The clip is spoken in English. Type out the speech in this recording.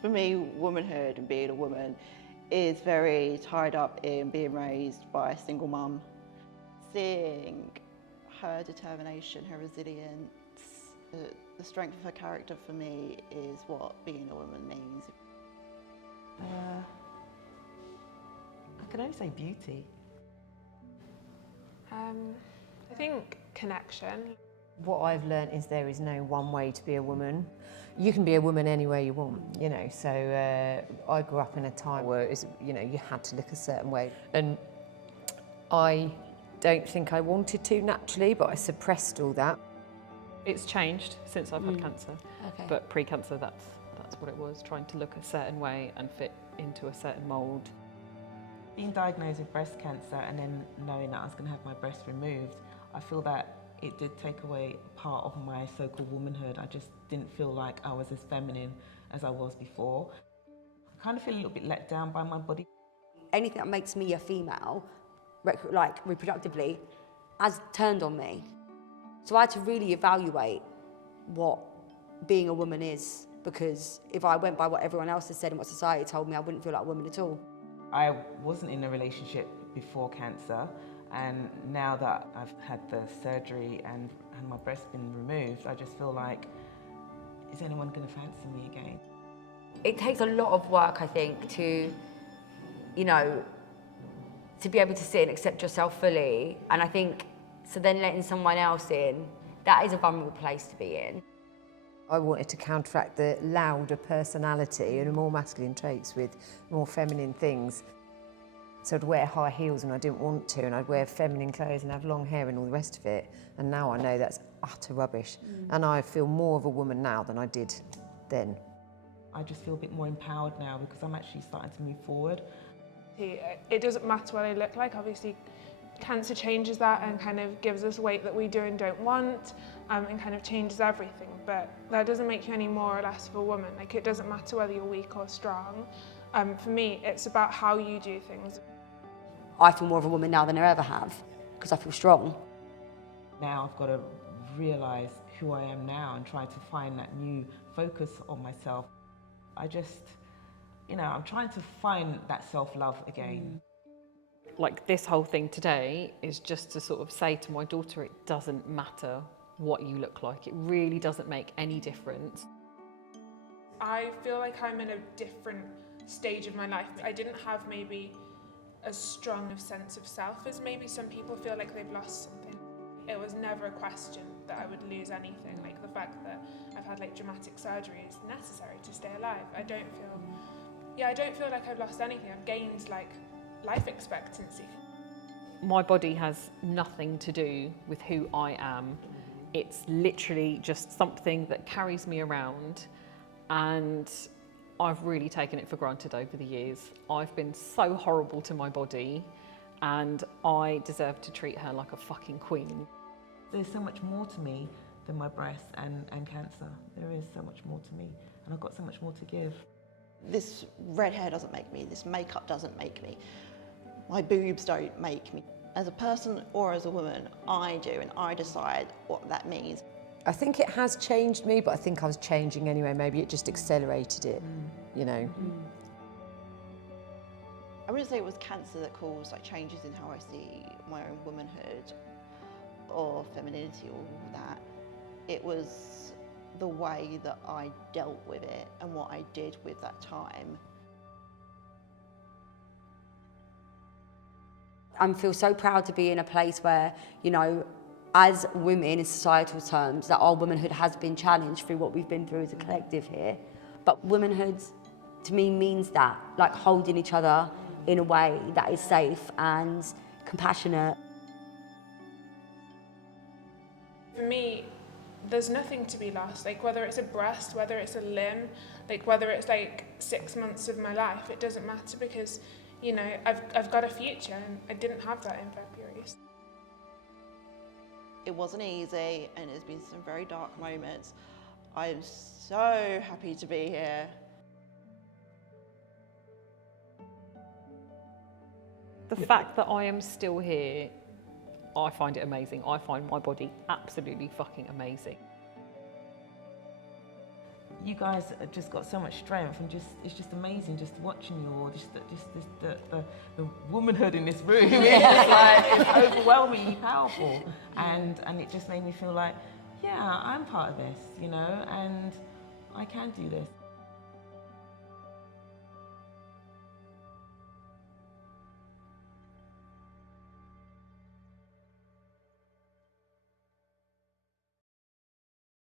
For me, womanhood and being a woman is very tied up in being raised by a single mum. Seeing her determination, her resilience, the strength of her character for me is what being a woman means. I can only say beauty. I think connection. What I've learnt is there is no one way to be a woman. You can be a woman any way you want, you know. So I grew up in a time where it was, you know, you had to look a certain way, and I don't think I wanted to naturally, but I suppressed all that. It's changed since I've had cancer, Okay. but pre-cancer, that's what it was, trying to look a certain way and fit into a certain mould. Being diagnosed with breast cancer and then knowing that I was going to have my breast removed, I feel that it did take away part of my so-called womanhood. I just didn't feel like I was as feminine as I was before. I kind of feel a little bit let down by my body. Anything that makes me a female, like reproductively, has turned on me. So I had to really evaluate what being a woman is, because if I went by what everyone else has said and what society told me, I wouldn't feel like a woman at all. I wasn't in a relationship before cancer, and now that I've had the surgery and my breast been removed, I just feel like, is anyone going to fancy me again? It takes a lot of work, I think, to, you know, to be able to sit and accept yourself fully. And I think, so then letting someone else in, that is a vulnerable place to be in. I wanted to counteract the louder personality and the more masculine traits with more feminine things. So I'd wear high heels when I didn't want to, and I'd wear feminine clothes and have long hair and all the rest of it. And now I know that's utter rubbish. And I feel more of a woman now than I did then. I just feel a bit more empowered now because I'm actually starting to move forward. It doesn't matter what I look like. Obviously, cancer changes that and kind of gives us weight that we do and don't want, and kind of changes everything. But that doesn't make you any more or less of a woman. Like, it doesn't matter whether you're weak or strong. For me, it's about how you do things. I feel more of a woman now than I ever have, because I feel strong. Now I've got to realise who I am now and try to find that new focus on myself. I just, you know, I'm trying to find that self-love again. Like, this whole thing today is just to sort of say to my daughter, it doesn't matter what you look like. It really doesn't make any difference. I feel like I'm in a different stage of my life. I didn't have maybe as strong a sense of self as maybe some people feel like they've lost something. It was never a question that I would lose anything. Like, the fact that I've had like dramatic surgery is necessary to stay alive. I don't feel like I've lost anything. I've gained like life expectancy. My body has nothing to do with who I am. It's literally just something that carries me around, and I've really taken it for granted over the years. I've been so horrible to my body, and I deserve to treat her like a fucking queen. There's so much more to me than my breast and cancer. There is so much more to me, and I've got so much more to give. This red hair doesn't make me, this makeup doesn't make me, my boobs don't make me. As a person or as a woman, I do, and I decide what that means. I think it has changed me, but I think I was changing anyway. Maybe it just accelerated it, you know. I wouldn't say it was cancer that caused like changes in how I see my own womanhood or femininity or all that. It was the way that I dealt with it and what I did with that time. I feel so proud to be in a place where, you know, as women in societal terms, that our womanhood has been challenged through what we've been through as a collective here. But womanhood, to me, means that, like holding each other in a way that is safe and compassionate. For me, there's nothing to be lost. Like, whether it's a breast, whether it's a limb, like whether it's like 6 months of my life, it doesn't matter, because, you know, I've got a future, and I didn't have that in February. It wasn't easy, and there's been some very dark moments. I am so happy to be here. The fact that I am still here, I find it amazing. I find my body absolutely fucking amazing. you guys have just got so much strength, and it's just amazing just watching you all, the womanhood in this room. It's just like, it's overwhelmingly powerful, and it just made me feel like, yeah, I'm part of this, you know, and I can do this.